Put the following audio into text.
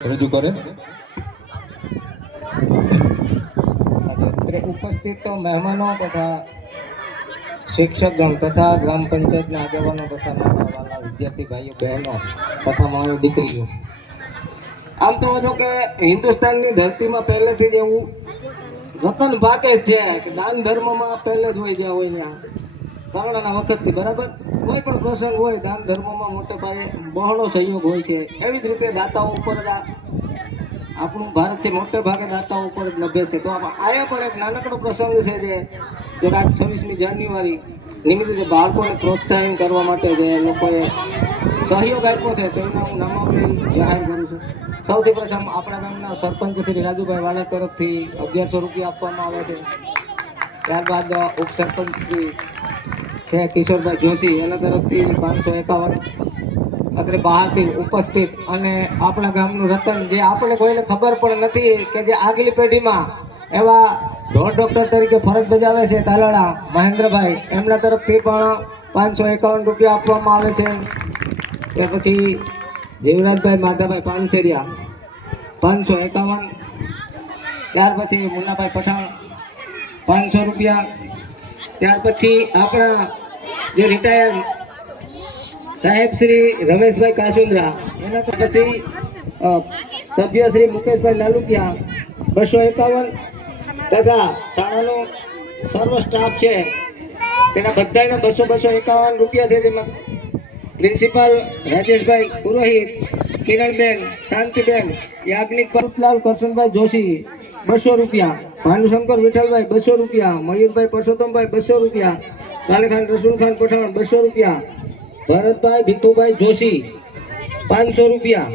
રજૂ કરે? ઉપસ્થિત મહેમાનો તથા શિક્ષકગણ તથા ગ્રામ પંચાયતના આગેવાનો તથા મારા વાલા વિદ્યાર્થી ભાઈઓ, બહેનો તથા મારી દીકરીઓ. આમ તો જો કે હિન્દુસ્તાનની ધરતીમાં પહેલેથી જ એવું રતન ભાગે છે કે દાન ધર્મમાં પહેલે જ હોય જ્યાં હોય ત્યાં. કરોડાના વખતથી, બરાબર? કોઈ પણ પ્રસંગ હોય દાન ધર્મમાં મોટે પાયે બહોળો સહયોગ હોય છે. એવી જ રીતે દાતાઓ ઉપર જ આપણું ભારત છે મોટે ભાગે દાતાઓ ઉપર જ નભે છે. તો આ પણ એક નાનકડો પ્રસંગ છે જે જો કે આજ છવ્વીસમી જાન્યુઆરી નિમિત્તે બાળકોને પ્રોત્સાહન કરવા માટે જે લોકોએ સહયોગ આપ્યો છે તેમના હું નામાવલી જાહેર કરું છું. સૌથી પ્રથમ આપણા ગામના સરપંચ શ્રી રાજુભાઈ વાળા તરફથી અગિયારસો રૂપિયા આપવામાં આવે છે. ત્યારબાદ ઉપસરપંચ શ્રી છે કિશોરભાઈ જોશી, એના તરફથી પાંચસો એકાવન. અત્રે બહારથી ઉપસ્થિત અને આપણા ગામનું રતન જે આપણને કોઈને ખબર પણ નથી કે જે આગલી પેઢીમાં એવા ઢોર ડૉક્ટર તરીકે ફરજ બજાવે છે તાલાળા, મહેન્દ્રભાઈ, એમના તરફથી પણ પાંચસો એકાવન રૂપિયા આપવામાં આવે છે. એ પછી જીવરાજભાઈ માધાભાઈ પાનસેરિયા, પાંચસો એકાવન. ત્યાર પછી મુન્નાભાઈ પઠાણ, પાંચસો રૂપિયા. ત્યાર પછી આપણા જે રિટાયર સાહેબ શ્રી રમેશભાઈ કાસુંદ્રા, એના પછી સભ્ય શ્રી મુકેશભાઈ લાલુકિયા બસો એકાવન તથા શાળાનો સર્વ સ્ટાફ છે. તેના બધાના બસો બસો એકાવન રૂપિયા છે તેમાં પ્રિન્સિપાલ રાજેશભાઈ પુરોહિત, કિરણબેન, શાંતિબેન, યાજ્ઞિક પરુતલાલ કરશનભાઈ જોશી બસો રૂપિયા. ભાનુશંકર વિઠ્ઠલભાઈ, બસો રૂપિયા. મયુરભાઈ પરસોત્તમભાઈ, બસો રૂપિયા. કાલેખાન રસુલખાન પઠાણ બસો રૂપિયા. ભરતભાઈ, ભીખુભાઈ જોશી, પાંચસો રૂપિયા.